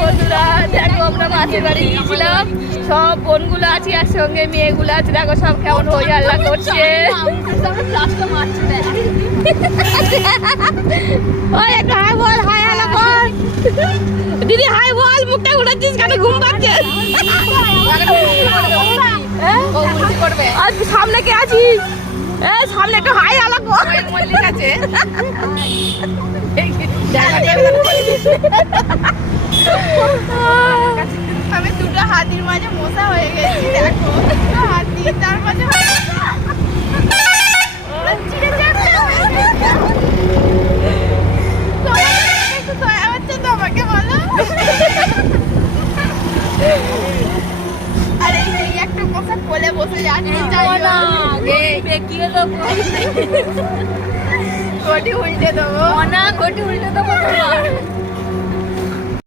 বন্ধুরা দেখো আমরা মাছের বাড়ি গিয়েছিলাম, সব বোনগুলো আছে একসঙ্গে, মেয়েগুলো আছে দেখো সব কেমন হই আল্লাহ করছে। ওই একটা হাই বল, হাই হ্যালো বল দিদি, হাই বল। মুখটা ঘুরাচ্ছিস কেন? ঘুম পাচ্ছে। সামনে কে আছিস? সামনে একটু হাই হ্যালো বল। মল্লিক আছে, আমি দুটো হাতির মাঝে মশা হয়ে গেছি। দেখো হাতি তার মাঝে আমাকে বলো। আরে একটা মশা কোলে বসে যাচ্ছে, কি হলো? কোটি উল্টে দেবো না, কোটি উল্টে দেবো।